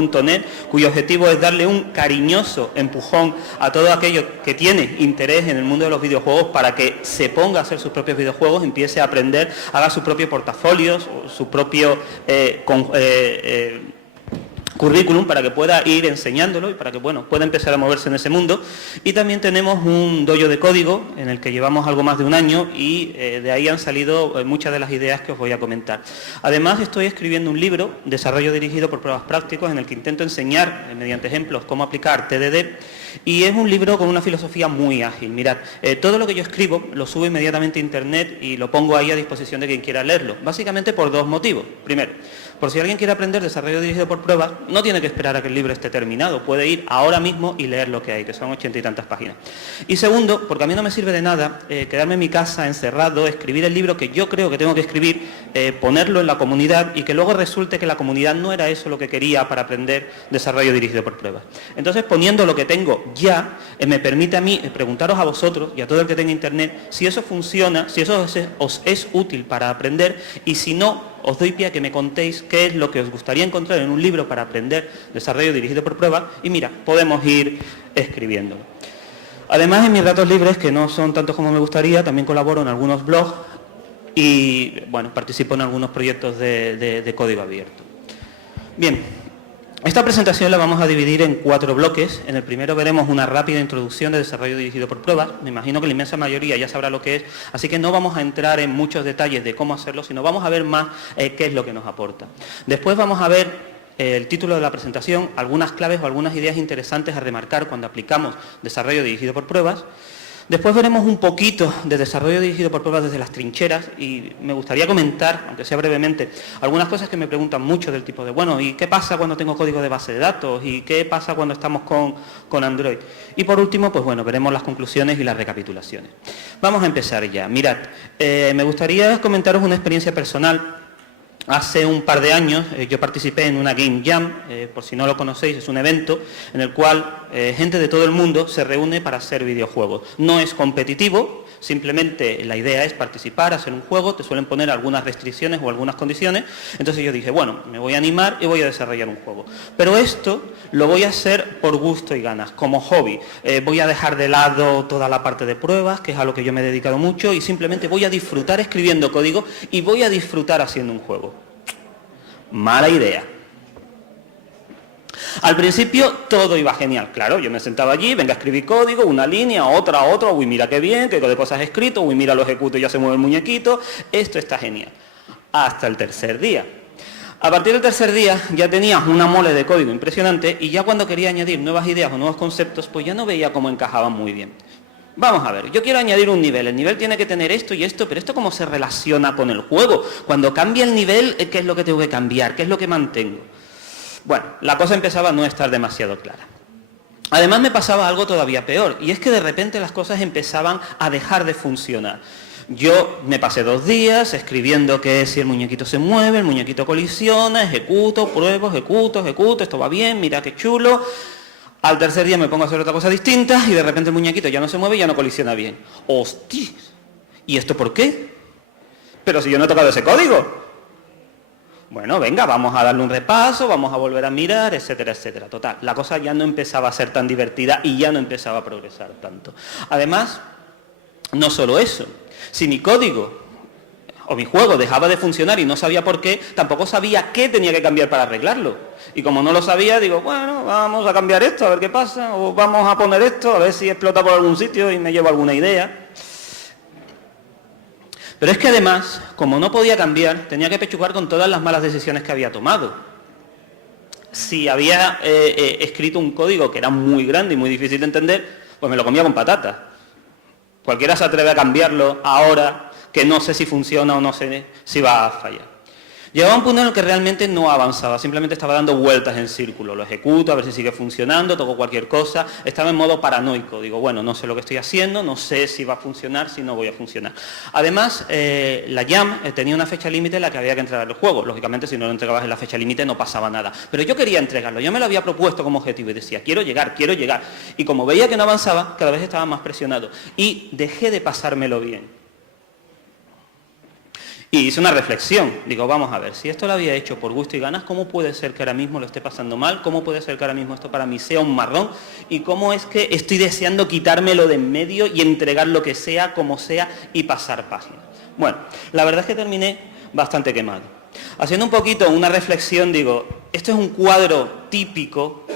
.net, cuyo objetivo es darle un cariñoso empujón a todo aquello que tiene interés en el mundo de los videojuegos para que se ponga a hacer sus propios videojuegos, empiece a aprender, haga su propio portafolio, su propio currículum para que pueda ir enseñándolo y para que pueda empezar a moverse en ese mundo. Y también tenemos un dojo de código en el que llevamos algo más de un año y de ahí han salido muchas de las ideas que os voy a comentar. Además estoy escribiendo un libro, Desarrollo dirigido por pruebas prácticos, en el que intento enseñar mediante ejemplos cómo aplicar TDD, y es un libro con una filosofía muy ágil. Mirad, todo lo que yo escribo lo subo inmediatamente a internet y lo pongo ahí a disposición de quien quiera leerlo, básicamente por dos motivos. Primero, por si alguien quiere aprender desarrollo dirigido por pruebas, no tiene que esperar a que el libro esté terminado, puede ir ahora mismo y leer lo que hay, que son 80 y tantas páginas. Y segundo, porque a mí no me sirve de nada quedarme en mi casa encerrado, escribir el libro que yo creo que tengo que escribir, ponerlo en la comunidad y que luego resulte que la comunidad no era eso lo que quería para aprender desarrollo dirigido por pruebas. Entonces, poniendo lo que tengo ya, me permite a mí preguntaros a vosotros y a todo el que tenga internet si eso funciona, si eso os es útil para aprender, y si no, os doy pie a que me contéis qué es lo que os gustaría encontrar en un libro para aprender desarrollo dirigido por pruebas y mira, podemos ir escribiéndolo. Además, en mis ratos libres, que no son tantos como me gustaría, también colaboro en algunos blogs y participo en algunos proyectos de código abierto. Bien. Esta presentación la vamos a dividir en 4 bloques. En el primero veremos una rápida introducción de desarrollo dirigido por pruebas. Me imagino que la inmensa mayoría ya sabrá lo que es, así que no vamos a entrar en muchos detalles de cómo hacerlo, sino vamos a ver más qué es lo que nos aporta. Después vamos a ver el título de la presentación, algunas claves o algunas ideas interesantes a remarcar cuando aplicamos desarrollo dirigido por pruebas. Después veremos un poquito de desarrollo dirigido por pruebas desde las trincheras y me gustaría comentar, aunque sea brevemente, algunas cosas que me preguntan mucho del tipo de, ¿y qué pasa cuando tengo código de base de datos? ¿Y qué pasa cuando estamos con Android? Y por último, veremos las conclusiones y las recapitulaciones. Vamos a empezar ya. Mirad, me gustaría comentaros una experiencia personal. Hace un par de años yo participé en una Game Jam, por si no lo conocéis, es un evento en el cual gente de todo el mundo se reúne para hacer videojuegos. No es competitivo, simplemente la idea es participar, hacer un juego, te suelen poner algunas restricciones o algunas condiciones, entonces yo dije, me voy a animar y voy a desarrollar un juego. Pero esto lo voy a hacer por gusto y ganas, como hobby. Voy a dejar de lado toda la parte de pruebas, que es a lo que yo me he dedicado mucho, y simplemente voy a disfrutar escribiendo código y voy a disfrutar haciendo un juego. Mala idea. Al principio todo iba genial, claro, yo me sentaba allí, venga a escribir código, una línea, otra, uy, mira qué bien, qué de cosas he escrito, uy, mira lo ejecuto y ya se mueve el muñequito, esto está genial. Hasta el tercer día. A partir del tercer día ya tenía una mole de código impresionante y ya cuando quería añadir nuevas ideas o nuevos conceptos, pues ya no veía cómo encajaban muy bien. Vamos a ver, yo quiero añadir un nivel, el nivel tiene que tener esto y esto, pero ¿esto cómo se relaciona con el juego? Cuando cambia el nivel, ¿qué es lo que tengo que cambiar? ¿Qué es lo que mantengo? Bueno, la cosa empezaba a no estar demasiado clara. Además me pasaba algo todavía peor, y es que de repente las cosas empezaban a dejar de funcionar. Yo me pasé 2 días escribiendo que si el muñequito se mueve, el muñequito colisiona, ejecuto, pruebo, ejecuto, esto va bien, mira qué chulo. Al tercer día me pongo a hacer otra cosa distinta y de repente el muñequito ya no se mueve y ya no colisiona bien. ¡Hostias! ¿Y esto por qué? Pero si yo no he tocado ese código. Bueno, venga, vamos a darle un repaso, vamos a volver a mirar, etcétera, etcétera. Total, la cosa ya no empezaba a ser tan divertida y ya no empezaba a progresar tanto. Además, no solo eso, si mi código o mi juego dejaba de funcionar y no sabía por qué, tampoco sabía qué tenía que cambiar para arreglarlo. Y como no lo sabía, digo, vamos a cambiar esto, a ver qué pasa, o vamos a poner esto, a ver si explota por algún sitio y me llevo alguna idea. Pero es que además, como no podía cambiar, tenía que pechugar con todas las malas decisiones que había tomado. Si había escrito un código que era muy grande y muy difícil de entender, pues me lo comía con patatas. Cualquiera se atreve a cambiarlo ahora, que no sé si funciona o no sé si va a fallar. Llegaba a un punto en el que realmente no avanzaba, simplemente estaba dando vueltas en círculo, lo ejecuto, a ver si sigue funcionando, toco cualquier cosa, estaba en modo paranoico, digo, no sé lo que estoy haciendo, no sé si va a funcionar, si no voy a funcionar. Además, la Jam tenía una fecha límite en la que había que entregar el juego, lógicamente si no lo entregabas en la fecha límite no pasaba nada, pero yo quería entregarlo, yo me lo había propuesto como objetivo y decía, quiero llegar, y como veía que no avanzaba, cada vez estaba más presionado y dejé de pasármelo bien. Y hice una reflexión, digo, vamos a ver, si esto lo había hecho por gusto y ganas, ¿cómo puede ser que ahora mismo lo esté pasando mal? ¿Cómo puede ser que ahora mismo esto para mí sea un marrón? ¿Y cómo es que estoy deseando quitármelo de en medio y entregar lo que sea, como sea, y pasar páginas? Bueno, la verdad es que terminé bastante quemado. Haciendo un poquito una reflexión, digo, esto es un cuadro típico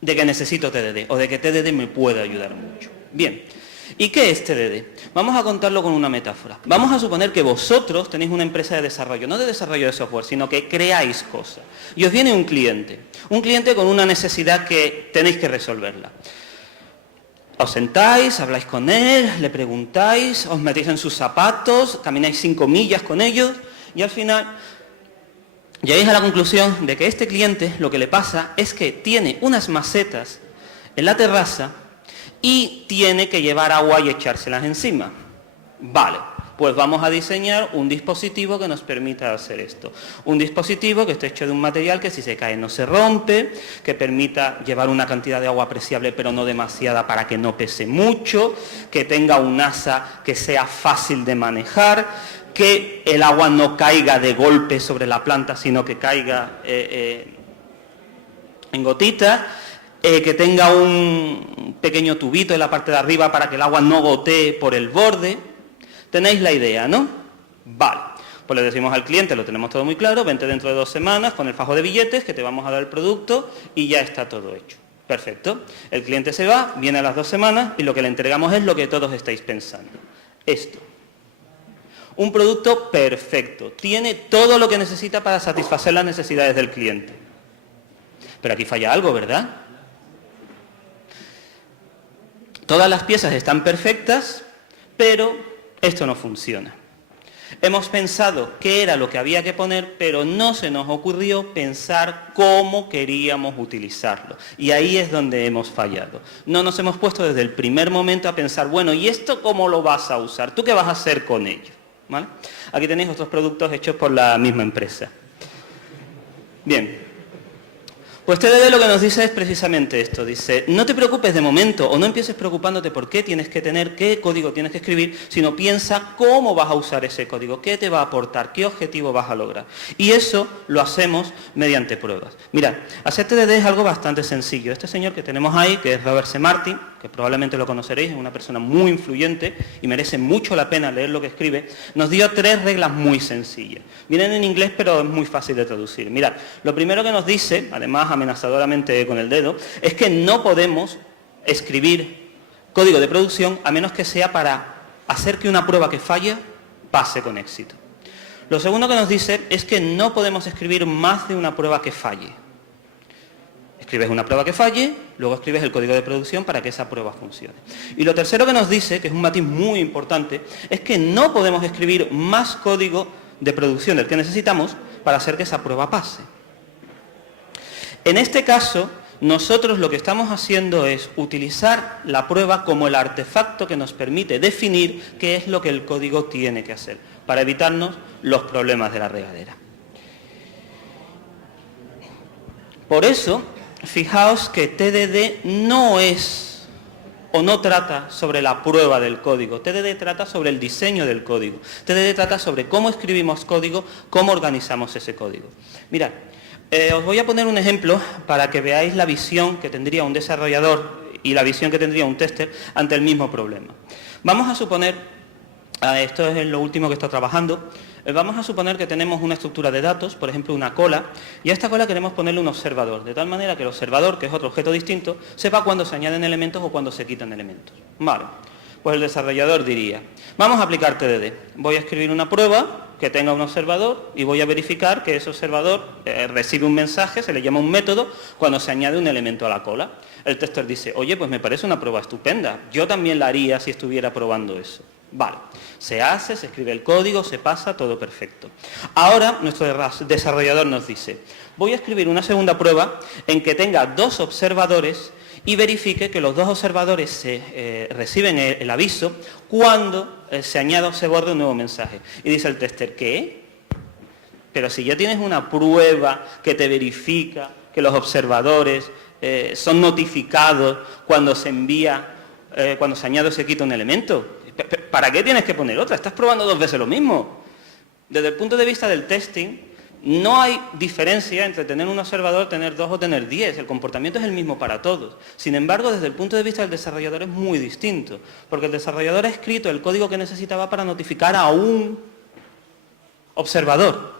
de que necesito TDD, o de que TDD me puede ayudar mucho. Bien. ¿Y qué es TDD? Vamos a contarlo con una metáfora. Vamos a suponer que vosotros tenéis una empresa de desarrollo, no de desarrollo de software, sino que creáis cosas. Y os viene un cliente con una necesidad que tenéis que resolverla. Os sentáis, habláis con él, le preguntáis, os metéis en sus zapatos, camináis 5 millas con ellos y al final llegáis a la conclusión de que este cliente lo que le pasa es que tiene unas macetas en la terraza y tiene que llevar agua y echárselas encima. Vale, pues vamos a diseñar un dispositivo que nos permita hacer esto. Un dispositivo que esté hecho de un material que si se cae no se rompe, que permita llevar una cantidad de agua apreciable pero no demasiada para que no pese mucho, que tenga un asa que sea fácil de manejar, que el agua no caiga de golpe sobre la planta, sino que caiga en gotitas, que tenga un pequeño tubito en la parte de arriba para que el agua no gotee por el borde. Tenéis la idea, ¿no? Vale, pues le decimos al cliente, lo tenemos todo muy claro, vente dentro de 2 semanas con el fajo de billetes que te vamos a dar el producto y ya está todo hecho. Perfecto. El cliente se va, viene a las 2 semanas y lo que le entregamos es lo que todos estáis pensando. Esto. Un producto perfecto. Tiene todo lo que necesita para satisfacer las necesidades del cliente. Pero aquí falla algo, ¿verdad? Todas las piezas están perfectas, pero esto no funciona. Hemos pensado qué era lo que había que poner, pero no se nos ocurrió pensar cómo queríamos utilizarlo. Y ahí es donde hemos fallado. No nos hemos puesto desde el primer momento a pensar, bueno, ¿y esto cómo lo vas a usar? ¿Tú qué vas a hacer con ello? ¿Vale? Aquí tenéis otros productos hechos por la misma empresa. Bien. Pues TDD lo que nos dice es precisamente esto, dice, no te preocupes de momento o no empieces preocupándote por qué tienes que tener, qué código tienes que escribir, sino piensa cómo vas a usar ese código, qué te va a aportar, qué objetivo vas a lograr. Y eso lo hacemos mediante pruebas. Mirad, hacer TDD es algo bastante sencillo. Este señor que tenemos ahí, que es Robert C. Martin, que probablemente lo conoceréis, es una persona muy influyente y merece mucho la pena leer lo que escribe, nos dio 3 reglas muy sencillas. Vienen en inglés, pero es muy fácil de traducir. Mirad, lo primero que nos dice, además amenazadoramente con el dedo, es que no podemos escribir código de producción a menos que sea para hacer que una prueba que falla pase con éxito. Lo segundo que nos dice es que no podemos escribir más de una prueba que falle. Escribes una prueba que falle, luego escribes el código de producción para que esa prueba funcione. Y lo tercero que nos dice, que es un matiz muy importante, es que no podemos escribir más código de producción del que necesitamos para hacer que esa prueba pase. En este caso, nosotros lo que estamos haciendo es utilizar la prueba como el artefacto que nos permite definir qué es lo que el código tiene que hacer, para evitarnos los problemas de la regadera. Por eso, fijaos que TDD no es o no trata sobre la prueba del código. TDD trata sobre el diseño del código. TDD trata sobre cómo escribimos código, cómo organizamos ese código. Mirad, os voy a poner un ejemplo para que veáis la visión que tendría un desarrollador y la visión que tendría un tester ante el mismo problema. Vamos a suponer, esto es lo último que está trabajando, vamos a suponer que tenemos una estructura de datos, por ejemplo una cola, y a esta cola queremos ponerle un observador, de tal manera que el observador, que es otro objeto distinto, sepa cuándo se añaden elementos o cuándo se quitan elementos. Vale, pues el desarrollador diría, vamos a aplicar TDD, voy a escribir una prueba que tenga un observador y voy a verificar que ese observador recibe un mensaje, se le llama un método, cuando se añade un elemento a la cola. El tester dice, oye, pues me parece una prueba estupenda, yo también la haría si estuviera probando eso. Vale, se hace, se escribe el código, se pasa, todo perfecto. Ahora nuestro desarrollador nos dice, voy a escribir una segunda prueba en que tenga 2 observadores y verifique que los 2 observadores reciben el aviso cuando se añada o se borre un nuevo mensaje. Y dice el tester, ¿qué? Pero si ya tienes una prueba que te verifica que los observadores son notificados cuando se envía, cuando se añade o se quita un elemento. ¿Para qué tienes que poner otra? Estás probando 2 veces lo mismo. Desde el punto de vista del testing, no hay diferencia entre tener un observador, tener 2 o tener 10. El comportamiento es el mismo para todos. Sin embargo, desde el punto de vista del desarrollador es muy distinto, porque el desarrollador ha escrito el código que necesitaba para notificar a un observador.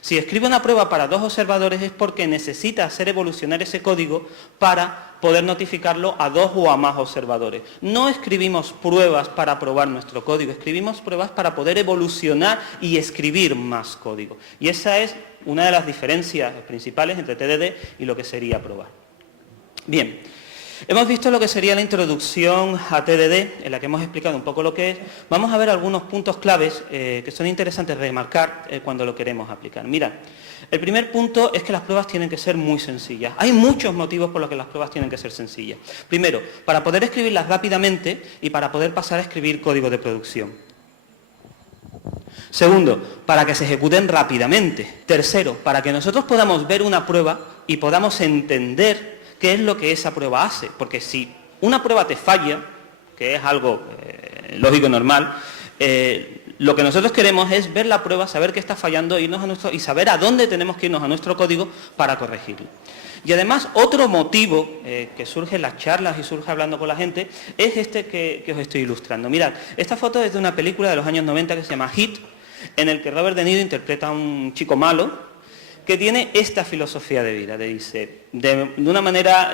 Si escribe una prueba para 2 observadores es porque necesita hacer evolucionar ese código para poder notificarlo a 2 o a más observadores. No escribimos pruebas para probar nuestro código, escribimos pruebas para poder evolucionar y escribir más código. Y esa es una de las diferencias principales entre TDD y lo que sería probar. Bien. Hemos visto lo que sería la introducción a TDD, en la que hemos explicado un poco lo que es. Vamos a ver algunos puntos claves que son interesantes de remarcar cuando lo queremos aplicar. Mirad, el primer punto es que las pruebas tienen que ser muy sencillas. Hay muchos motivos por los que las pruebas tienen que ser sencillas. Primero, para poder escribirlas rápidamente y para poder pasar a escribir código de producción. Segundo, para que se ejecuten rápidamente. Tercero, para que nosotros podamos ver una prueba y podamos entender qué es lo que esa prueba hace, porque si una prueba te falla, que es algo lógico y normal, lo que nosotros queremos es ver la prueba, saber qué está fallando y saber a dónde tenemos que irnos a nuestro código para corregirlo. Y además, otro motivo que surge en las charlas y surge hablando con la gente es este que os estoy ilustrando. Mirad, esta foto es de una película de los años 90 que se llama Hit, en el que Robert De Niro interpreta a un chico malo que tiene esta filosofía de vida, dice, de una manera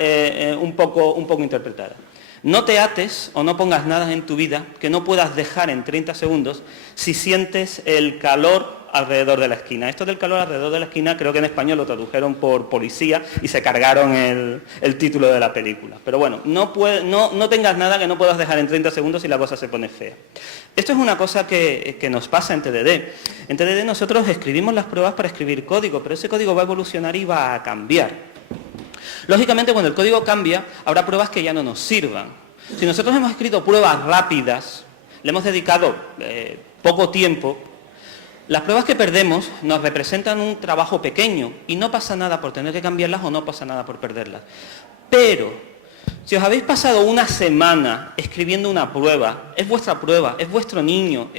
un poco interpretada. No te ates o no pongas nada en tu vida que no puedas dejar en 30 segundos si sientes el calor alrededor de la esquina. Esto del calor alrededor de la esquina creo que en español lo tradujeron por policía y se cargaron el título de la película. Pero bueno, no tengas nada que no puedas dejar en 30 segundos si la cosa se pone fea. Esto es una cosa que nos pasa en TDD. En TDD nosotros escribimos las pruebas para escribir código, pero ese código va a evolucionar y va a cambiar. Lógicamente, cuando el código cambia, habrá pruebas que ya no nos sirvan. Si nosotros hemos escrito pruebas rápidas, le hemos dedicado poco tiempo, las pruebas que perdemos nos representan un trabajo pequeño y no pasa nada por tener que cambiarlas o no pasa nada por perderlas. Pero si os habéis pasado una semana escribiendo una prueba, es vuestra prueba, es vuestro niño,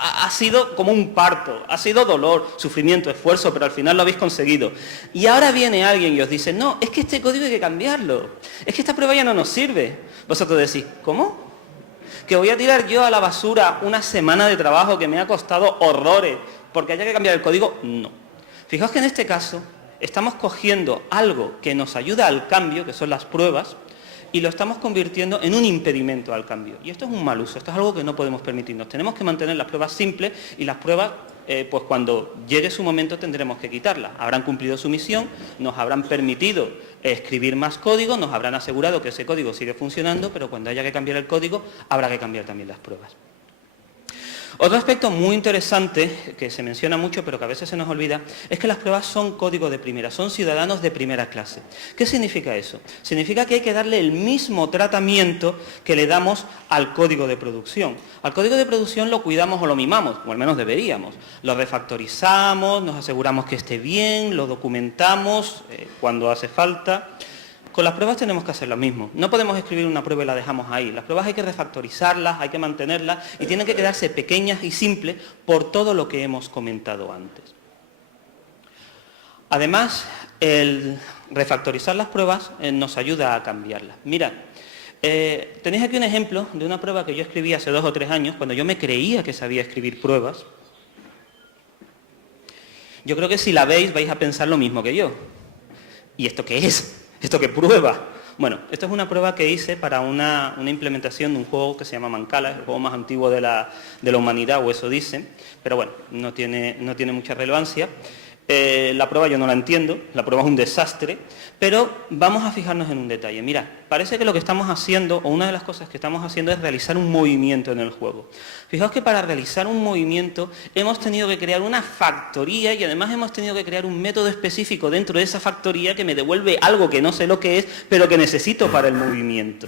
ha sido como un parto, ha sido dolor, sufrimiento, esfuerzo, pero al final lo habéis conseguido. Y ahora viene alguien y os dice, no, es que este código hay que cambiarlo, es que esta prueba ya no nos sirve. Vosotros decís, ¿cómo? ¿Que voy a tirar yo a la basura una semana de trabajo que me ha costado horrores porque haya que cambiar el código? No. Fijaos que en este caso estamos cogiendo algo que nos ayuda al cambio, que son las pruebas, y lo estamos convirtiendo en un impedimento al cambio. Y esto es un mal uso, esto es algo que no podemos permitirnos. Tenemos que mantener las pruebas simples y las pruebas, pues cuando llegue su momento tendremos que quitarlas. Habrán cumplido su misión, nos habrán permitido escribir más código, nos habrán asegurado que ese código sigue funcionando, pero cuando haya que cambiar el código, habrá que cambiar también las pruebas. Otro aspecto muy interesante, que se menciona mucho pero que a veces se nos olvida, es que las pruebas son código de primera, son ciudadanos de primera clase. ¿Qué significa eso? Significa que hay que darle el mismo tratamiento que le damos al código de producción. Al código de producción lo cuidamos o lo mimamos, o al menos deberíamos. Lo refactorizamos, nos aseguramos que esté bien, lo documentamos cuando hace falta. Con las pruebas tenemos que hacer lo mismo. No podemos escribir una prueba y la dejamos ahí. Las pruebas hay que refactorizarlas, hay que mantenerlas y tienen que quedarse pequeñas y simples por todo lo que hemos comentado antes. Además, el refactorizar las pruebas nos ayuda a cambiarlas. Mirad, tenéis aquí un ejemplo de una prueba que yo escribí hace 2 o 3 años, cuando yo me creía que sabía escribir pruebas. Yo creo que si la veis vais a pensar lo mismo que yo. ¿Y esto qué es? ¿Esto qué prueba? Bueno, esto es una prueba que hice para una implementación de un juego que se llama Mancala, es el juego más antiguo de la humanidad, o eso dicen, pero bueno, no tiene mucha relevancia. La prueba yo no la entiendo, la prueba es un desastre, pero vamos a fijarnos en un detalle. Mirad, parece que lo que estamos haciendo, o una de las cosas que estamos haciendo es realizar un movimiento en el juego. Fijaos que para realizar un movimiento hemos tenido que crear una factoría y además hemos tenido que crear un método específico dentro de esa factoría que me devuelve algo que no sé lo que es, pero que necesito para el movimiento.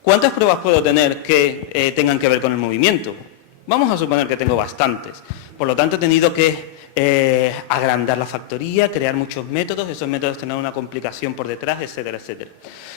¿Cuántas pruebas puedo tener que tengan que ver con el movimiento? Vamos a suponer que tengo bastantes. Por lo tanto, he tenido que agrandar la factoría, crear muchos métodos, esos métodos tener una complicación por detrás, etcétera, etcétera.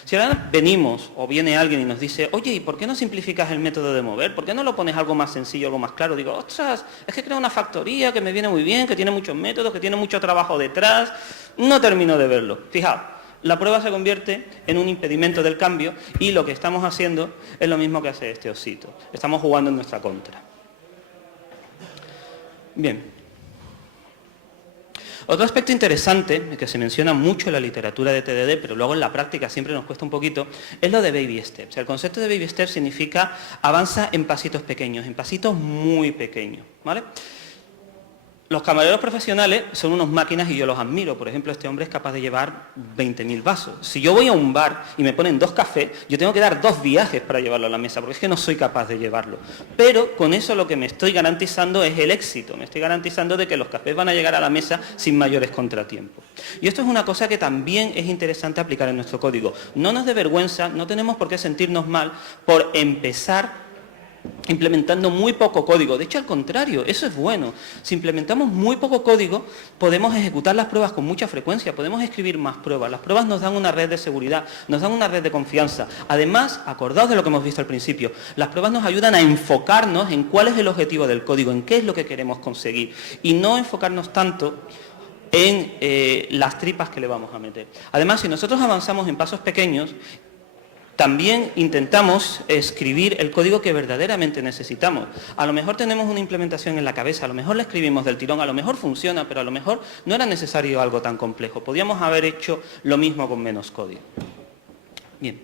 Si ahora venimos o viene alguien y nos dice, oye, ¿y por qué no simplificas el método de mover? ¿Por qué no lo pones algo más sencillo, algo más claro? Digo, ostras, es que creo una factoría que me viene muy bien, que tiene muchos métodos, que tiene mucho trabajo detrás. No termino de verlo. Fijaos, la prueba se convierte en un impedimento del cambio y lo que estamos haciendo es lo mismo que hace este osito. Estamos jugando en nuestra contra. Bien. Otro aspecto interesante, que se menciona mucho en la literatura de TDD, pero luego en la práctica siempre nos cuesta un poquito, es lo de baby steps. El concepto de baby steps significa avanza en pasitos pequeños, en pasitos muy pequeños, ¿vale? Los camareros profesionales son unas máquinas y yo los admiro. Por ejemplo, este hombre es capaz de llevar 20.000 vasos. Si yo voy a un bar y me ponen 2 cafés, yo tengo que dar 2 viajes para llevarlo a la mesa, porque es que no soy capaz de llevarlo. Pero con eso lo que me estoy garantizando es el éxito. Me estoy garantizando de que los cafés van a llegar a la mesa sin mayores contratiempos. Y esto es una cosa que también es interesante aplicar en nuestro código. No nos dé vergüenza, no tenemos por qué sentirnos mal por empezar implementando muy poco código. De hecho, al contrario, eso es bueno. Si implementamos muy poco código, podemos ejecutar las pruebas con mucha frecuencia, podemos escribir más pruebas. Las pruebas nos dan una red de seguridad, nos dan una red de confianza. Además, acordaos de lo que hemos visto al principio, las pruebas nos ayudan a enfocarnos en cuál es el objetivo del código, en qué es lo que queremos conseguir, y no enfocarnos tanto en las tripas que le vamos a meter. Además, si nosotros avanzamos en pasos pequeños, también intentamos escribir el código que verdaderamente necesitamos. A lo mejor tenemos una implementación en la cabeza, a lo mejor la escribimos del tirón, a lo mejor funciona, pero a lo mejor no era necesario algo tan complejo. Podíamos haber hecho lo mismo con menos código. Bien.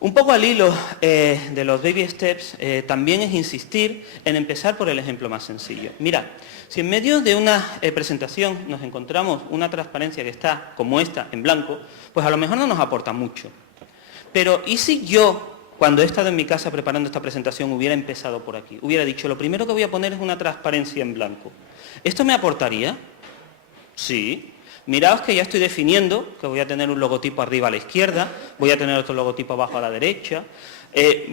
Un poco al hilo de los baby steps, también es insistir en empezar por el ejemplo más sencillo. Mirad, si en medio de una presentación nos encontramos una transparencia que está como esta, en blanco, pues a lo mejor no nos aporta mucho. Pero, ¿y si yo, cuando he estado en mi casa preparando esta presentación, hubiera empezado por aquí? Hubiera dicho, lo primero que voy a poner es una transparencia en blanco. ¿Esto me aportaría? Sí. Miraos que ya estoy definiendo que voy a tener un logotipo arriba a la izquierda, voy a tener otro logotipo abajo a la derecha,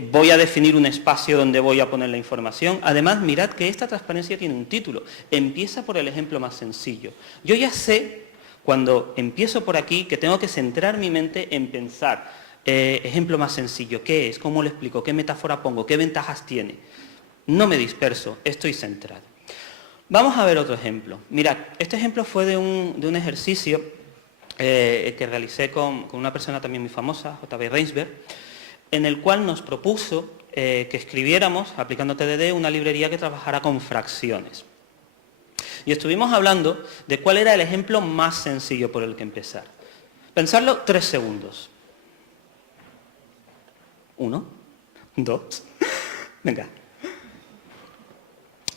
voy a definir un espacio donde voy a poner la información. Además, mirad que esta transparencia tiene un título. Empieza por el ejemplo más sencillo. Yo ya sé, cuando empiezo por aquí, que tengo que centrar mi mente en pensar. Ejemplo más sencillo, ¿qué es? ¿Cómo lo explico? ¿Qué metáfora pongo? ¿Qué ventajas tiene? No me disperso, estoy centrado. Vamos a ver otro ejemplo. Mirad, este ejemplo fue de un ejercicio que realicé con una persona también muy famosa, J.B. Reinsberg, en el cual nos propuso que escribiéramos, aplicando TDD, una librería que trabajara con fracciones. Y estuvimos hablando de cuál era el ejemplo más sencillo por el que empezar. Pensarlo 3 segundos. 1, 2, venga.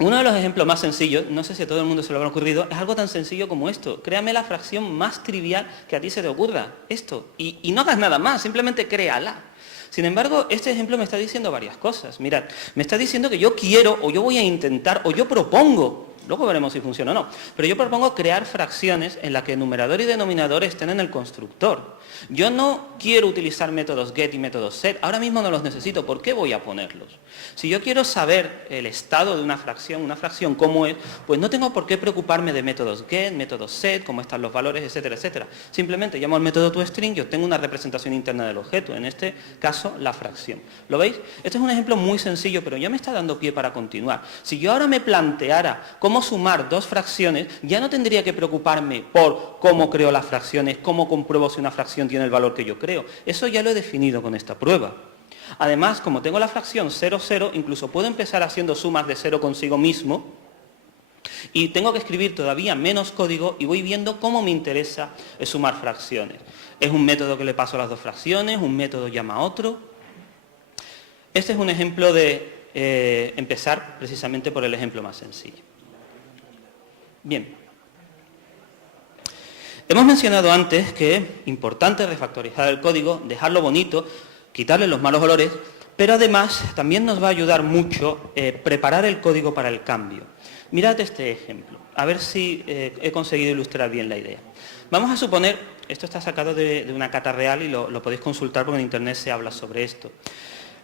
Uno de los ejemplos más sencillos, no sé si a todo el mundo se lo habrá ocurrido, es algo tan sencillo como esto. Créame la fracción más trivial que a ti se te ocurra, esto. Y no hagas nada más, simplemente créala. Sin embargo, este ejemplo me está diciendo varias cosas. Mirad, me está diciendo que yo quiero, o yo voy a intentar, o yo propongo, luego veremos si funciona o no, pero yo propongo crear fracciones en las que numerador y denominador estén en el constructor. Yo no quiero utilizar métodos get y métodos set, ahora mismo no los necesito, ¿por qué voy a ponerlos? Si yo quiero saber el estado de una fracción cómo es, pues no tengo por qué preocuparme de métodos get, métodos set, cómo están los valores, etcétera, etcétera. Simplemente llamo al método toString y obtengo una representación interna del objeto, en este caso la fracción. ¿Lo veis? Este es un ejemplo muy sencillo, pero ya me está dando pie para continuar. Si yo ahora me planteara cómo sumar 2 fracciones, ya no tendría que preocuparme por cómo creo las fracciones, cómo compruebo si una fracción tiene el valor que yo creo. Eso ya lo he definido con esta prueba. Además, como tengo la fracción 0, 0, incluso puedo empezar haciendo sumas de 0 consigo mismo y tengo que escribir todavía menos código y voy viendo cómo me interesa sumar fracciones. Es un método que le paso a las 2 fracciones, un método llama a otro. Este es un ejemplo de empezar precisamente por el ejemplo más sencillo. Bien. Hemos mencionado antes que es importante refactorizar el código, dejarlo bonito, quitarle los malos olores, pero además también nos va a ayudar mucho preparar el código para el cambio. Mirad este ejemplo, a ver si he conseguido ilustrar bien la idea. Vamos a suponer, esto está sacado de una cata real y lo podéis consultar porque en internet se habla sobre esto.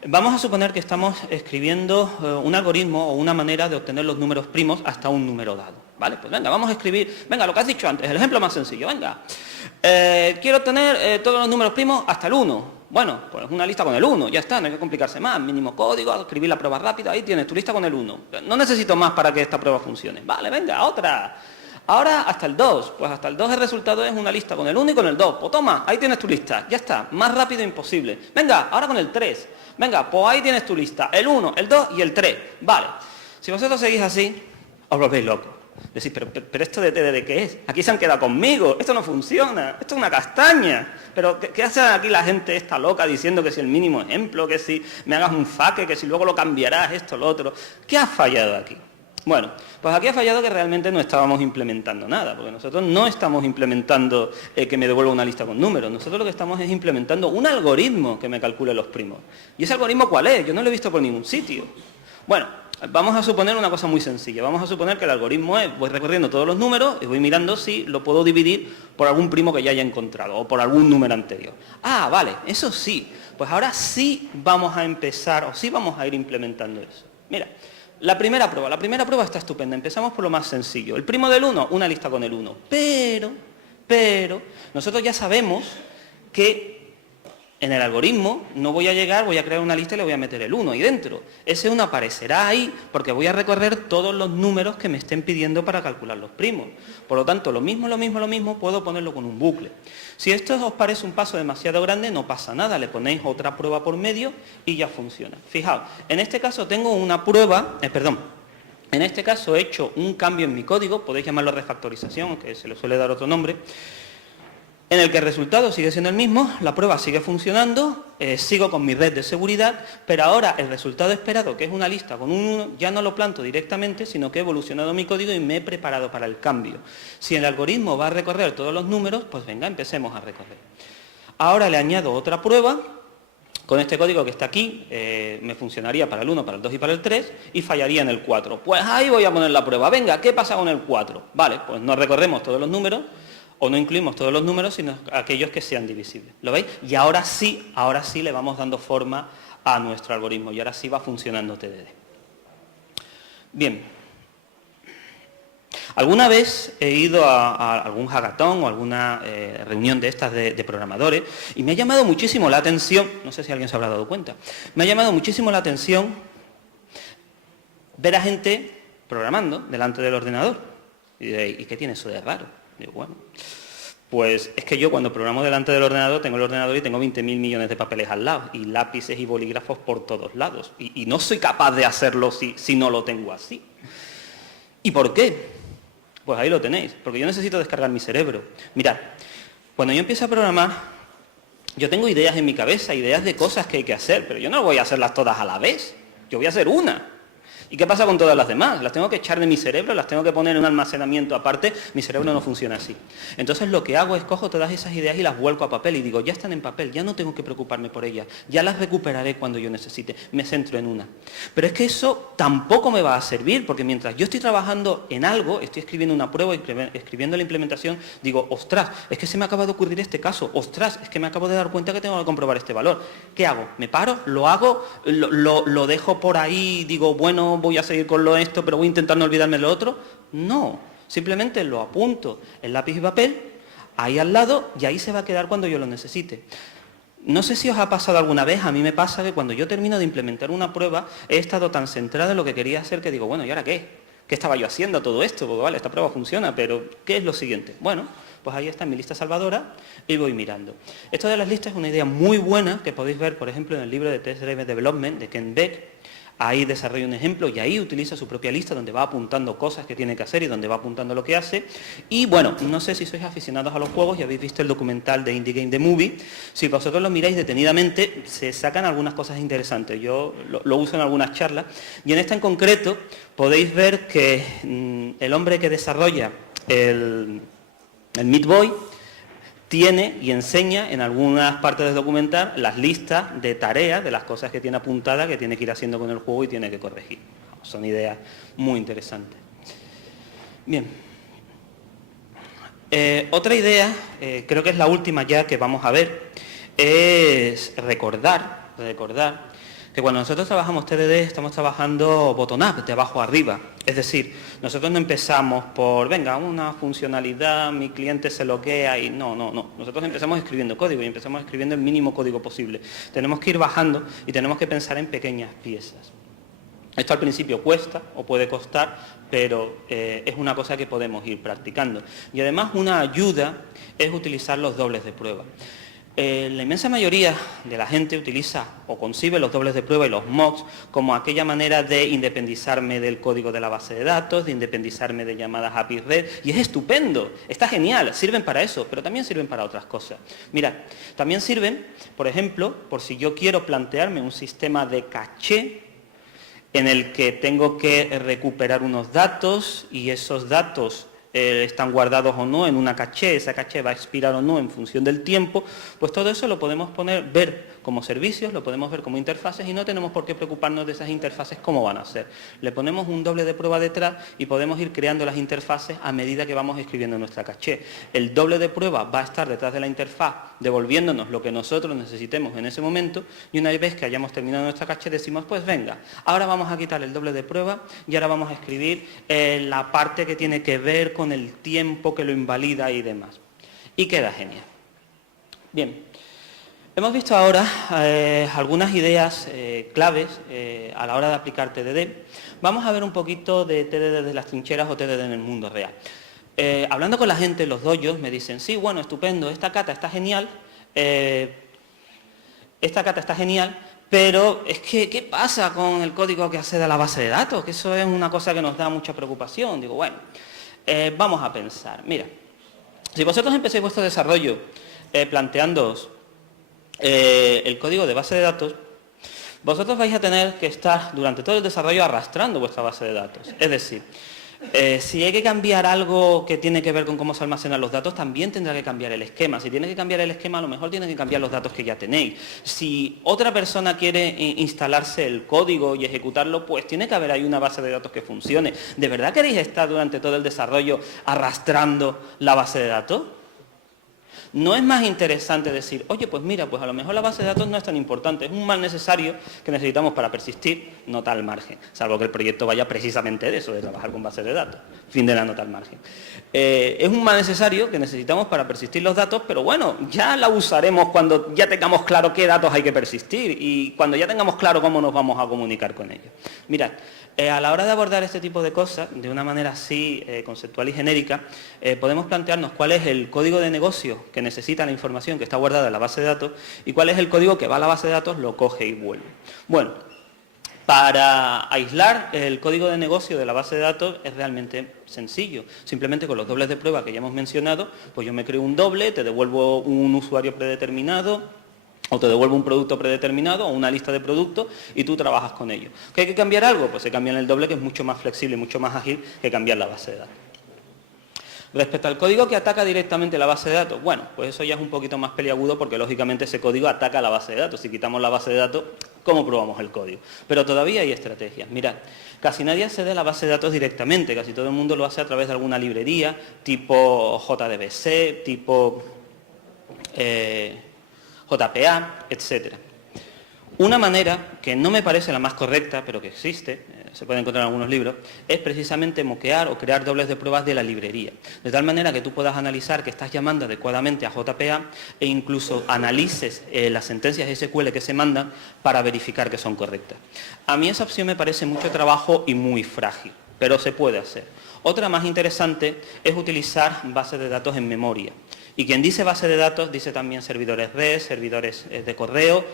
Vamos a suponer que estamos escribiendo un algoritmo o una manera de obtener los números primos hasta un número dado. Vale, pues venga, vamos a escribir, venga, lo que has dicho antes, el ejemplo más sencillo, venga. Quiero tener todos los números primos hasta el 1. Bueno, pues una lista con el 1, ya está, no hay que complicarse más. Mínimo código, escribir la prueba rápida, ahí tienes tu lista con el 1. No necesito más para que esta prueba funcione. Vale, venga, otra. Ahora hasta el 2, pues hasta el 2 el resultado es una lista con el 1 y con el 2. Pues toma, ahí tienes tu lista, ya está, más rápido imposible. Venga, ahora con el 3. Venga, pues ahí tienes tu lista, el 1, el 2 y el 3. Vale, si vosotros seguís así, os volvéis locos. Decís, pero esto de qué es? Aquí se han quedado conmigo, esto no funciona, esto es una castaña. Pero ¿qué hace aquí la gente esta loca diciendo que si el mínimo ejemplo, que si me hagas un faque, que si luego lo cambiarás, esto, lo otro? ¿Qué ha fallado aquí? Bueno, pues aquí ha fallado que realmente no estábamos implementando nada, porque nosotros no estamos implementando que me devuelva una lista con números, nosotros lo que estamos es implementando un algoritmo que me calcule los primos. ¿Y ese algoritmo cuál es? Yo no lo he visto por ningún sitio. Bueno, vamos a suponer una cosa muy sencilla, vamos a suponer que el algoritmo es, voy recorriendo todos los números y voy mirando si lo puedo dividir por algún primo que ya haya encontrado o por algún número anterior. Ah, vale, eso sí, pues ahora sí vamos a empezar o sí vamos a ir implementando eso. Mira, la primera prueba está estupenda, empezamos por lo más sencillo. El primo del 1, una lista con el 1, pero nosotros ya sabemos que en el algoritmo no voy a llegar, voy a crear una lista y le voy a meter el 1 ahí dentro. Ese 1 aparecerá ahí porque voy a recorrer todos los números que me estén pidiendo para calcular los primos. Por lo tanto, lo mismo, puedo ponerlo con un bucle. Si esto os parece un paso demasiado grande, no pasa nada, le ponéis otra prueba por medio y ya funciona. Fijaos, en este caso tengo una prueba, en este caso he hecho un cambio en mi código, podéis llamarlo refactorización, aunque se le suele dar otro nombre, en el que el resultado sigue siendo el mismo, la prueba sigue funcionando, sigo con mi red de seguridad, pero ahora el resultado esperado, que es una lista con un 1, ya no lo planto directamente, sino que he evolucionado mi código y me he preparado para el cambio. Si el algoritmo va a recorrer todos los números, pues venga, empecemos a recorrer. Ahora le añado otra prueba, con este código que está aquí, me funcionaría para el 1, para el 2 y para el 3, y fallaría en el 4. Pues ahí voy a poner la prueba. Venga, ¿qué pasa con el 4? Vale, pues no recorremos todos los números, o no incluimos todos los números, sino aquellos que sean divisibles. ¿Lo veis? Y ahora sí le vamos dando forma a nuestro algoritmo, y ahora sí va funcionando TDD. Bien. Alguna vez he ido a algún hackathon o alguna reunión de estas de programadores y me ha llamado muchísimo la atención, no sé si alguien se habrá dado cuenta, me ha llamado muchísimo la atención ver a gente programando delante del ordenador. ¿Y qué tiene eso de raro? Digo, bueno, pues es que yo cuando programo delante del ordenador, tengo el ordenador y tengo 20.000 millones de papeles al lado y lápices y bolígrafos por todos lados. Y no soy capaz de hacerlo si no lo tengo así. ¿Y por qué? Pues ahí lo tenéis, porque yo necesito descargar mi cerebro. Mirad, cuando yo empiezo a programar, yo tengo ideas en mi cabeza, ideas de cosas que hay que hacer, pero yo no voy a hacerlas todas a la vez, yo voy a hacer una. ¿Y qué pasa con todas las demás? Las tengo que echar de mi cerebro, las tengo que poner en un almacenamiento aparte, mi cerebro no funciona así. Entonces lo que hago es cojo todas esas ideas y las vuelco a papel y digo, ya están en papel, ya no tengo que preocuparme por ellas, ya las recuperaré cuando yo necesite, me centro en una. Pero es que eso tampoco me va a servir, porque mientras yo estoy trabajando en algo, estoy escribiendo una prueba, escribiendo la implementación, digo, ostras, es que se me acaba de ocurrir este caso, ostras, es que me acabo de dar cuenta que tengo que comprobar este valor. ¿Qué hago? ¿Me paro? ¿Lo hago? ¿Lo dejo por ahí? Digo, bueno, voy a seguir con esto, pero voy a intentar no olvidarme de lo otro. No, simplemente lo apunto en lápiz y papel, ahí al lado, y ahí se va a quedar cuando yo lo necesite. No sé si os ha pasado alguna vez, a mí me pasa que cuando yo termino de implementar una prueba, he estado tan centrada en lo que quería hacer que digo, bueno, ¿y ahora qué? ¿Qué estaba yo haciendo todo esto? Porque vale, esta prueba funciona, pero ¿qué es lo siguiente? Bueno, pues ahí está mi lista salvadora y voy mirando. Esto de las listas es una idea muy buena que podéis ver, por ejemplo, en el libro de Test Driven Development de Ken Beck. Ahí desarrolla un ejemplo y ahí utiliza su propia lista donde va apuntando cosas que tiene que hacer y donde va apuntando lo que hace. Y bueno, no sé si sois aficionados a los juegos y habéis visto el documental de Indie Game The Movie. Si vosotros lo miráis detenidamente, se sacan algunas cosas interesantes. Yo lo uso en algunas charlas. Y en esta en concreto podéis ver que el hombre que desarrolla el Meat Boy tiene y enseña en algunas partes del documental las listas de tareas, de las cosas que tiene apuntadas, que tiene que ir haciendo con el juego y tiene que corregir. Son ideas muy interesantes. Bien. Otra idea, creo que es la última ya que vamos a ver, es recordar que cuando nosotros trabajamos TDD estamos trabajando bottom-up, de abajo arriba. Es decir, nosotros no empezamos por, venga, una funcionalidad, mi cliente se loguea y no. Nosotros empezamos escribiendo código y empezamos escribiendo el mínimo código posible. Tenemos que ir bajando y tenemos que pensar en pequeñas piezas. Esto al principio cuesta o puede costar, pero es una cosa que podemos ir practicando. Y además una ayuda es utilizar los dobles de prueba. La inmensa mayoría de la gente utiliza o concibe los dobles de prueba y los mocks como aquella manera de independizarme del código de la base de datos, de independizarme de llamadas API RED, y es estupendo, está genial, sirven para eso, pero también sirven para otras cosas. Mirad, también sirven, por ejemplo, por si yo quiero plantearme un sistema de caché en el que tengo que recuperar unos datos y esos datos están guardados o no en una caché, esa caché va a expirar o no en función del tiempo, pues todo eso lo podemos ver como servicios, lo podemos ver como interfaces y no tenemos por qué preocuparnos de esas interfaces cómo van a ser. Le ponemos un doble de prueba detrás y podemos ir creando las interfaces a medida que vamos escribiendo nuestra caché. El doble de prueba va a estar detrás de la interfaz devolviéndonos lo que nosotros necesitemos en ese momento y una vez que hayamos terminado nuestra caché decimos, pues venga, ahora vamos a quitar el doble de prueba y ahora vamos a escribir la parte que tiene que ver con el tiempo que lo invalida y demás. Y queda genial. Bien, hemos visto ahora algunas ideas claves a la hora de aplicar TDD. Vamos a ver un poquito de TDD de las trincheras o TDD en el mundo real. Hablando con la gente en los dojos me dicen, sí, bueno, estupendo, esta cata está genial, pero es que, ¿qué pasa con el código que accede a la base de datos? Que eso es una cosa que nos da mucha preocupación. Digo, bueno, vamos a pensar. Mira, si vosotros empecéis vuestro desarrollo planteándoos el código de base de datos, vosotros vais a tener que estar durante todo el desarrollo arrastrando vuestra base de datos. Es decir, si hay que cambiar algo que tiene que ver con cómo se almacenan los datos, también tendrá que cambiar el esquema. Si tiene que cambiar el esquema, a lo mejor tiene que cambiar los datos que ya tenéis. Si otra persona quiere instalarse el código y ejecutarlo, pues tiene que haber ahí una base de datos que funcione. ¿De verdad queréis estar durante todo el desarrollo arrastrando la base de datos? ¿No es más interesante decir, oye, pues mira, pues a lo mejor la base de datos no es tan importante, es un mal necesario que necesitamos para persistir, nota al margen, salvo que el proyecto vaya precisamente de eso, de trabajar con base de datos, fin de la nota al margen. Es un mal necesario que necesitamos para persistir los datos, pero bueno, ya la usaremos cuando ya tengamos claro qué datos hay que persistir y cuando ya tengamos claro cómo nos vamos a comunicar con ellos. Mirad, a la hora de abordar este tipo de cosas, de una manera así conceptual y genérica, podemos plantearnos cuál es el código de negocio que necesita la información que está guardada en la base de datos y cuál es el código que va a la base de datos, lo coge y vuelve. Bueno, para aislar el código de negocio de la base de datos es realmente sencillo. Simplemente con los dobles de prueba que ya hemos mencionado, pues yo me creo un doble, te devuelvo un usuario predeterminado, o te devuelvo un producto predeterminado o una lista de productos y tú trabajas con ello. ¿Que hay que cambiar algo? Pues se cambia en el doble, que es mucho más flexible y mucho más ágil que cambiar la base de datos. Respecto al código que ataca directamente la base de datos, bueno, pues eso ya es un poquito más peliagudo porque lógicamente ese código ataca a la base de datos. Si quitamos la base de datos, ¿cómo probamos el código? Pero todavía hay estrategias. Mirad, casi nadie accede a la base de datos directamente, casi todo el mundo lo hace a través de alguna librería, tipo JDBC, tipo JPA, etcétera. Una manera que no me parece la más correcta, pero que existe, se puede encontrar en algunos libros, es precisamente moquear o crear dobles de pruebas de la librería. De tal manera que tú puedas analizar que estás llamando adecuadamente a JPA e incluso analices las sentencias SQL que se mandan para verificar que son correctas. A mí esa opción me parece mucho trabajo y muy frágil, pero se puede hacer. Otra más interesante es utilizar bases de datos en memoria. Y quien dice base de datos dice también servidores REST, servidores de correo.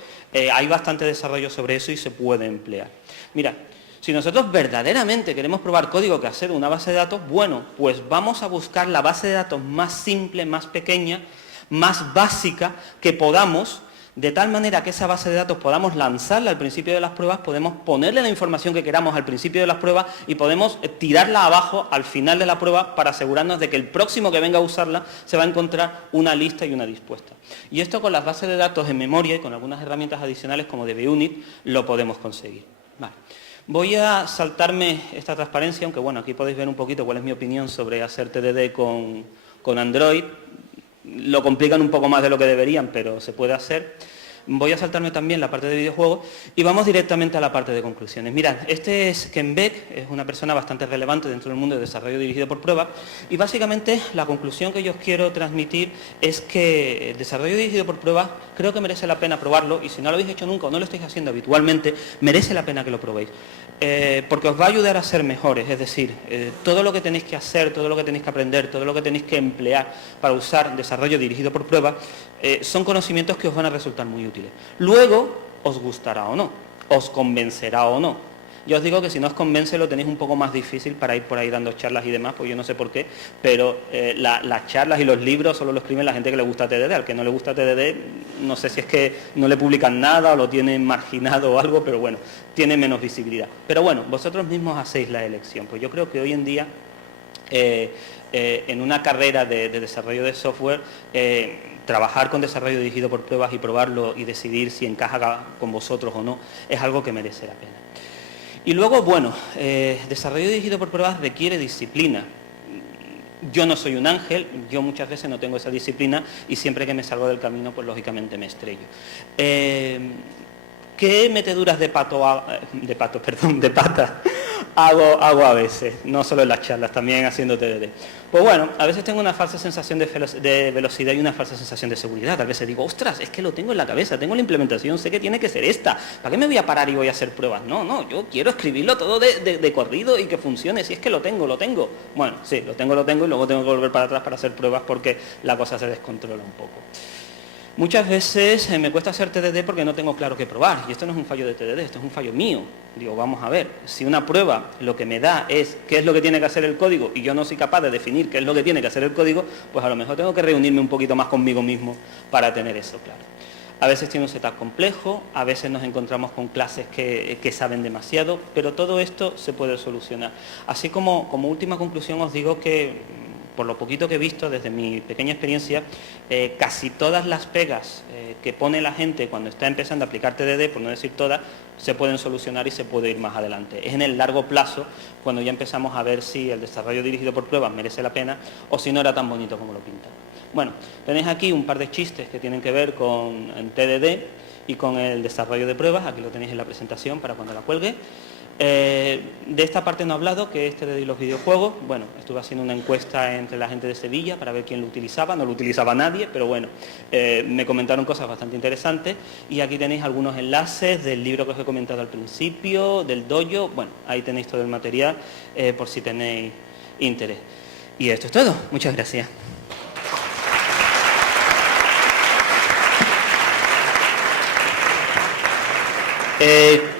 Hay bastante desarrollo sobre eso y se puede emplear. Mira, si nosotros verdaderamente queremos probar código que hacer una base de datos, bueno, pues vamos a buscar la base de datos más simple, más pequeña, más básica que podamos, de tal manera que esa base de datos podamos lanzarla al principio de las pruebas, podemos ponerle la información que queramos al principio de las pruebas y podemos tirarla abajo al final de la prueba para asegurarnos de que el próximo que venga a usarla se va a encontrar una lista y una dispuesta. Y esto con las bases de datos en memoria y con algunas herramientas adicionales como DBUnit lo podemos conseguir. Vale. Voy a saltarme esta transparencia, aunque bueno, aquí podéis ver un poquito cuál es mi opinión sobre hacer TDD con Android. Lo complican un poco más de lo que deberían, pero se puede hacer. Voy a saltarme también la parte de videojuegos y vamos directamente a la parte de conclusiones. Mirad, este es Ken Beck, es una persona bastante relevante dentro del mundo de desarrollo dirigido por pruebas y básicamente la conclusión que yo os quiero transmitir es que el desarrollo dirigido por pruebas creo que merece la pena probarlo y si no lo habéis hecho nunca o no lo estáis haciendo habitualmente, merece la pena que lo probéis. Porque os va a ayudar a ser mejores, es decir, todo lo que tenéis que hacer, todo lo que tenéis que aprender, todo lo que tenéis que emplear para usar desarrollo dirigido por pruebas, son conocimientos que os van a resultar muy útiles. Luego, os gustará o no, os convencerá o no. Yo os digo que si no os convence lo tenéis un poco más difícil para ir por ahí dando charlas y demás, pues yo no sé por qué, pero las charlas y los libros solo lo escriben la gente que le gusta TDD, al que no le gusta TDD, no sé si es que no le publican nada o lo tienen marginado o algo, pero bueno, tiene menos visibilidad. Pero bueno, vosotros mismos hacéis la elección, pues yo creo que hoy en día, en una carrera de desarrollo de software, trabajar con desarrollo dirigido por pruebas y probarlo y decidir si encaja con vosotros o no, es algo que merece la pena. Y luego, bueno, desarrollo dirigido por pruebas requiere disciplina. Yo no soy un ángel, yo muchas veces no tengo esa disciplina y siempre que me salgo del camino, pues lógicamente me estrello. ¿Qué meteduras de pata hago a veces? No solo en las charlas, también haciendo TDD. Pues bueno, a veces tengo una falsa sensación de velocidad y una falsa sensación de seguridad. A veces digo, ostras, es que lo tengo en la cabeza, tengo la implementación, sé que tiene que ser esta. ¿Para qué me voy a parar y voy a hacer pruebas? No, yo quiero escribirlo todo de corrido y que funcione. Si es que lo tengo. Bueno, sí, lo tengo y luego tengo que volver para atrás para hacer pruebas porque la cosa se descontrola un poco. Muchas veces me cuesta hacer TDD porque no tengo claro qué probar. Y esto no es un fallo de TDD, esto es un fallo mío. Digo, vamos a ver, si una prueba lo que me da es qué es lo que tiene que hacer el código y yo no soy capaz de definir qué es lo que tiene que hacer el código, pues a lo mejor tengo que reunirme un poquito más conmigo mismo para tener eso claro. A veces tiene un setup complejo, a veces nos encontramos con clases que saben demasiado, pero todo esto se puede solucionar. Así como última conclusión os digo que, por lo poquito que he visto desde mi pequeña experiencia, casi todas las pegas que pone la gente cuando está empezando a aplicar TDD, por no decir todas, se pueden solucionar y se puede ir más adelante. Es en el largo plazo cuando ya empezamos a ver si el desarrollo dirigido por pruebas merece la pena o si no era tan bonito como lo pintan. Bueno, tenéis aquí un par de chistes que tienen que ver con el TDD y con el desarrollo de pruebas. Aquí lo tenéis en la presentación para cuando la cuelgue. De esta parte no he hablado, que es TDD y los videojuegos. Bueno, estuve haciendo una encuesta entre la gente de Sevilla para ver quién lo utilizaba. No lo utilizaba nadie, pero bueno, me comentaron cosas bastante interesantes. Y aquí tenéis algunos enlaces del libro que os he comentado al principio, del dojo. Bueno, ahí tenéis todo el material por si tenéis interés. Y esto es todo. Muchas gracias.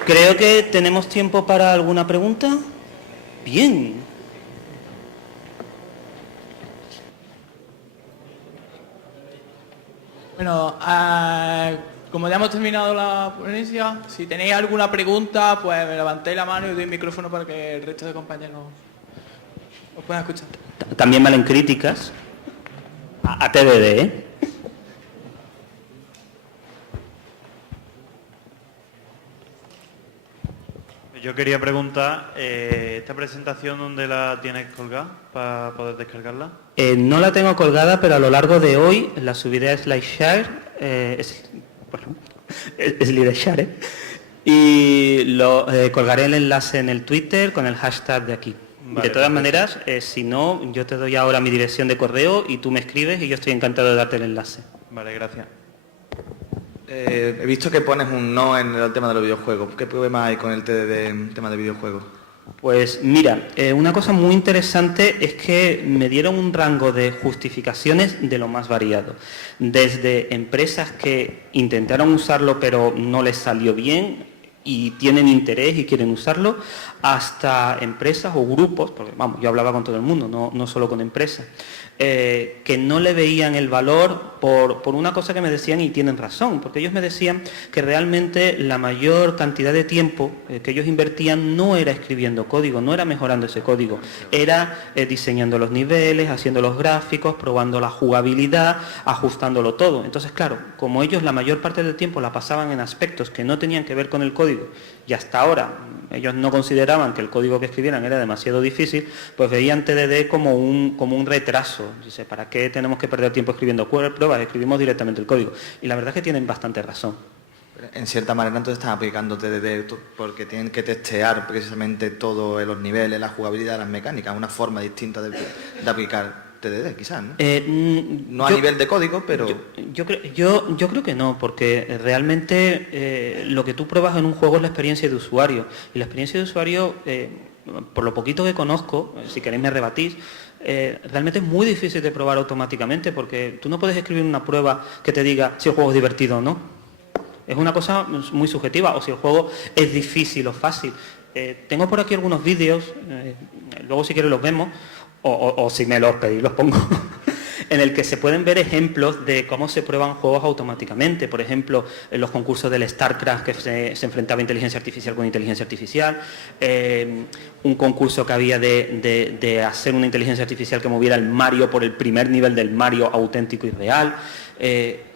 Creo que tenemos tiempo para alguna pregunta. Bien. Bueno, como ya hemos terminado la ponencia, si tenéis alguna pregunta, pues me levantéis la mano y doy el micrófono para que el resto de compañeros os puedan escuchar. También valen críticas a TDD, ¿eh? Yo quería preguntar, ¿esta presentación dónde la tienes colgada para poder descargarla? No la tengo colgada, pero a lo largo de hoy la subiré a SlideShare, SlideShare, y lo colgaré el enlace en el Twitter con el hashtag de aquí. Vale, de todas maneras, si no, yo te doy ahora mi dirección de correo y tú me escribes y yo estoy encantado de darte el enlace. Vale, gracias. He visto que pones un no en el tema de los videojuegos. ¿Qué problema hay con el TDD en tema de videojuegos? Pues mira, una cosa muy interesante es que me dieron un rango de justificaciones de lo más variado. Desde empresas que intentaron usarlo pero no les salió bien y tienen interés y quieren usarlo, hasta empresas o grupos, porque vamos, yo hablaba con todo el mundo, no solo con empresas, que no le veían el valor por una cosa que me decían, y tienen razón, porque ellos me decían que realmente la mayor cantidad de tiempo que ellos invertían no era escribiendo código, no era mejorando ese código, era diseñando los niveles, haciendo los gráficos, probando la jugabilidad, ajustándolo todo. Entonces, claro, como ellos la mayor parte del tiempo la pasaban en aspectos que no tenían que ver con el código, y hasta ahora ellos no consideraban que el código que escribieran era demasiado difícil, pues veían TDD como un retraso. Dice, ¿para qué tenemos que perder tiempo escribiendo pruebas pruebas, escribimos directamente el código. Y la verdad es que tienen bastante razón. En cierta manera entonces están aplicando TDD porque tienen que testear precisamente todos los niveles, la jugabilidad, las mecánicas, una forma distinta de aplicar TDD, quizás, ¿no? No a nivel de código, pero... Yo creo que no, porque realmente lo que tú pruebas en un juego es la experiencia de usuario. Y la experiencia de usuario, por lo poquito que conozco, si queréis me rebatís, realmente es muy difícil de probar automáticamente, porque tú no puedes escribir una prueba que te diga si el juego es divertido o no. Es una cosa muy subjetiva, o si el juego es difícil o fácil. Tengo por aquí algunos vídeos, luego si quieres los vemos, o si me los pedís los pongo, en el que se pueden ver ejemplos de cómo se prueban juegos automáticamente. Por ejemplo, en los concursos del StarCraft, que se enfrentaba inteligencia artificial con inteligencia artificial, un concurso que había de hacer una inteligencia artificial que moviera el Mario por el primer nivel del Mario auténtico y real.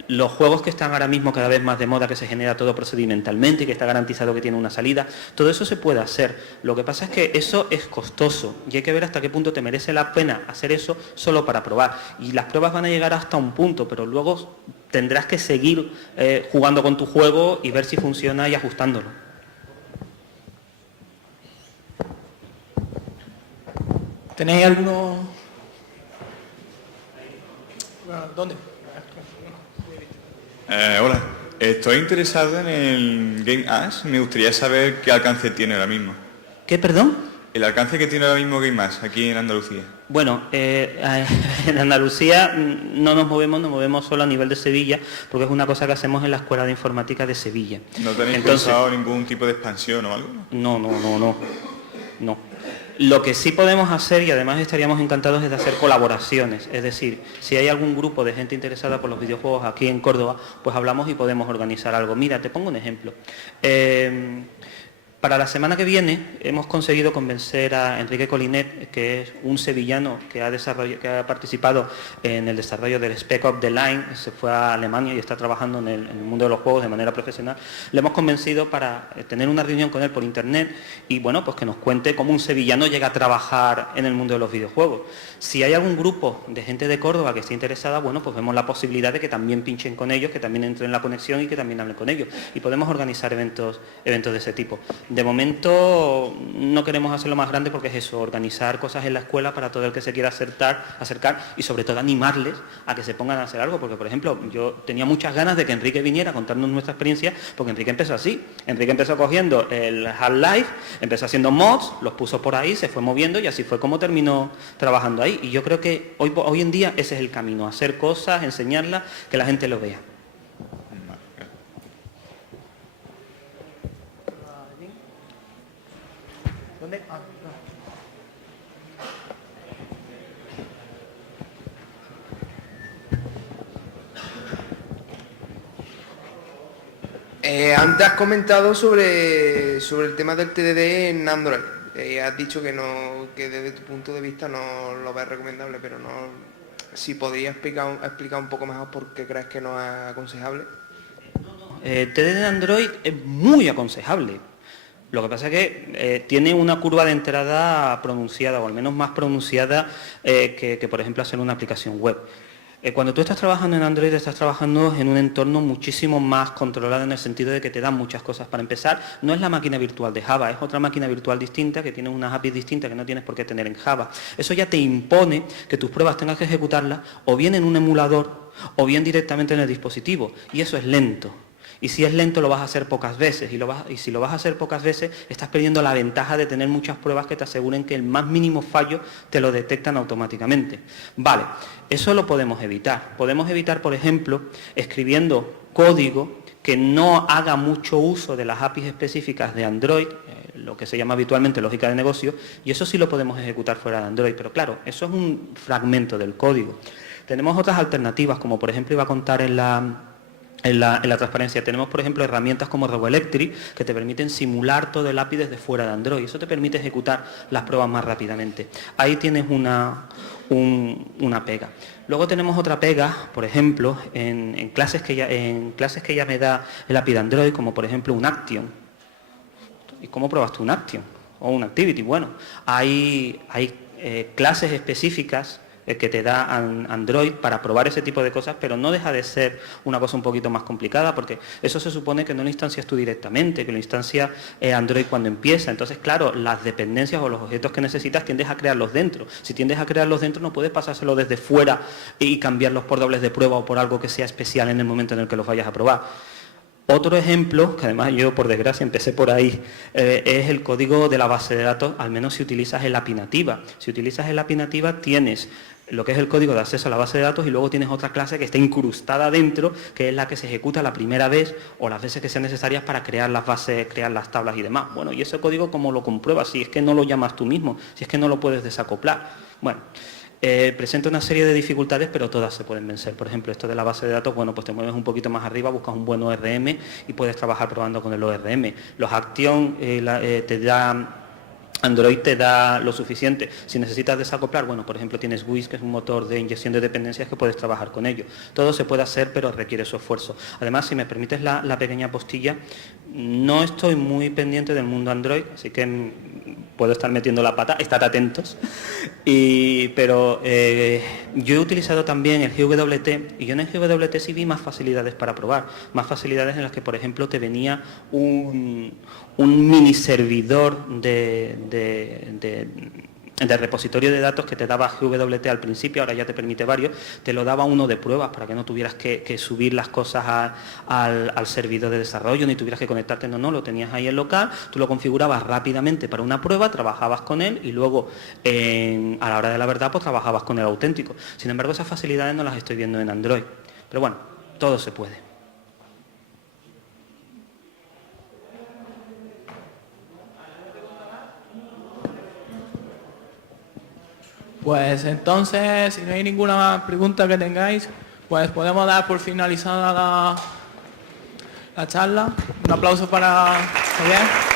Los juegos que están ahora mismo cada vez más de moda, que se genera todo procedimentalmente y que está garantizado que tiene una salida, todo eso se puede hacer. Lo que pasa es que eso es costoso y hay que ver hasta qué punto te merece la pena hacer eso solo para probar. Y las pruebas van a llegar hasta un punto, pero luego tendrás que seguir jugando con tu juego y ver si funciona y ajustándolo. ¿Tenéis alguno? ¿Dónde? Hola, estoy interesado en el Game As. Me gustaría saber qué alcance tiene ahora mismo. ¿Qué, perdón? El alcance que tiene ahora mismo Game As aquí en Andalucía. Bueno, en Andalucía nos movemos solo a nivel de Sevilla, porque es una cosa que hacemos en la Escuela de Informática de Sevilla. ¿No tenéis pensado ningún tipo de expansión o algo? No. Lo que sí podemos hacer, y además estaríamos encantados, es de hacer colaboraciones. Es decir, si hay algún grupo de gente interesada por los videojuegos aquí en Córdoba, pues hablamos y podemos organizar algo. Mira, te pongo un ejemplo. Para la semana que viene hemos conseguido convencer a Enrique Colinet, que es un sevillano que ha participado en el desarrollo del Spec Ops The Line, se fue a Alemania y está trabajando en el mundo de los juegos de manera profesional. Le hemos convencido para tener una reunión con él por internet y bueno, pues que nos cuente cómo un sevillano llega a trabajar en el mundo de los videojuegos. Si hay algún grupo de gente de Córdoba que esté interesada, bueno, pues vemos la posibilidad de que también pinchen con ellos, que también entren en la conexión y que también hablen con ellos. Y podemos organizar eventos de ese tipo. De momento no queremos hacerlo más grande porque es eso, organizar cosas en la escuela para todo el que se quiera acercar y sobre todo animarles a que se pongan a hacer algo, porque por ejemplo yo tenía muchas ganas de que Enrique viniera a contarnos nuestra experiencia, porque Enrique empezó así, Enrique empezó cogiendo el Half-Life, empezó haciendo mods, los puso por ahí, se fue moviendo y así fue como terminó trabajando ahí. Y yo creo que hoy en día ese es el camino, hacer cosas, enseñarlas, que la gente lo vea. ¿Dónde? Ah, no. Antes has comentado sobre el tema del TDD en Android. Has dicho que desde tu punto de vista no lo ves recomendable, pero no. Si podrías explicar un poco mejor por qué crees que no es aconsejable. TDD en Android es muy aconsejable. Lo que pasa es que tiene una curva de entrada pronunciada, o al menos más pronunciada que por ejemplo, hacer una aplicación web. Cuando tú estás trabajando en Android, estás trabajando en un entorno muchísimo más controlado en el sentido de que te dan muchas cosas. Para empezar, no es la máquina virtual de Java, es otra máquina virtual distinta que tiene unas APIs distintas que no tienes por qué tener en Java. Eso ya te impone que tus pruebas tengas que ejecutarlas o bien en un emulador o bien directamente en el dispositivo. Y eso es lento. Y si es lento lo vas a hacer pocas veces y si lo vas a hacer pocas veces estás perdiendo la ventaja de tener muchas pruebas que te aseguren que el más mínimo fallo te lo detectan automáticamente. Vale, eso lo podemos evitar. Podemos evitar, por ejemplo, escribiendo código que no haga mucho uso de las APIs específicas de Android, lo que se llama habitualmente lógica de negocio, y eso sí lo podemos ejecutar fuera de Android, pero claro, eso es un fragmento del código. Tenemos otras alternativas, como por ejemplo iba a contar en la transparencia. Tenemos, por ejemplo, herramientas como RoboElectric que te permiten simular todo el API desde fuera de Android. Eso te permite ejecutar las pruebas más rápidamente. Ahí tienes una pega. Luego tenemos otra pega, por ejemplo, en clases que ya me da el API de Android, como por ejemplo un Action. ¿Y cómo pruebas tú un Action? O un Activity. Bueno, hay clases específicas que te da Android para probar ese tipo de cosas, pero no deja de ser una cosa un poquito más complicada, porque eso se supone que no lo instancias tú directamente, que lo instancia Android cuando empieza. Entonces, claro, las dependencias o los objetos que necesitas tiendes a crearlos dentro. Si tiendes a crearlos dentro, no puedes pasárselo desde fuera y cambiarlos por dobles de prueba o por algo que sea especial en el momento en el que los vayas a probar. Otro ejemplo, que además yo por desgracia empecé por ahí, es el código de la base de datos, al menos si utilizas el API nativa. Si utilizas el API nativa tienes lo que es el código de acceso a la base de datos y luego tienes otra clase que está incrustada dentro, que es la que se ejecuta la primera vez o las veces que sean necesarias para crear las bases, crear las tablas y demás. Bueno, y ese código, ¿cómo lo compruebas? Si es que no lo llamas tú mismo, si es que no lo puedes desacoplar. Bueno, presenta una serie de dificultades, pero todas se pueden vencer. Por ejemplo, esto de la base de datos, bueno, pues te mueves un poquito más arriba, buscas un buen ORM y puedes trabajar probando con el ORM. Los Action Android te da lo suficiente. Si necesitas desacoplar, bueno, por ejemplo, tienes Wiz, que es un motor de inyección de dependencias que puedes trabajar con ello. Todo se puede hacer, pero requiere su esfuerzo. Además, si me permites la pequeña postilla, no estoy muy pendiente del mundo Android, así que puedo estar metiendo la pata, estar atentos. Pero yo he utilizado también el GWT, y yo en el GWT sí vi más facilidades para probar, más facilidades en las que, por ejemplo, te venía un mini servidor de repositorio de datos que te daba GWT al principio, ahora ya te permite varios, te lo daba uno de pruebas para que no tuvieras que subir las cosas al servidor de desarrollo, ni tuvieras que conectarte, no, lo tenías ahí en local, tú lo configurabas rápidamente para una prueba, trabajabas con él y luego a la hora de la verdad pues trabajabas con el auténtico. Sin embargo, esas facilidades no las estoy viendo en Android, pero bueno, todo se puede. Pues entonces, si no hay ninguna pregunta que tengáis, pues podemos dar por finalizada la charla. Un aplauso para Javier.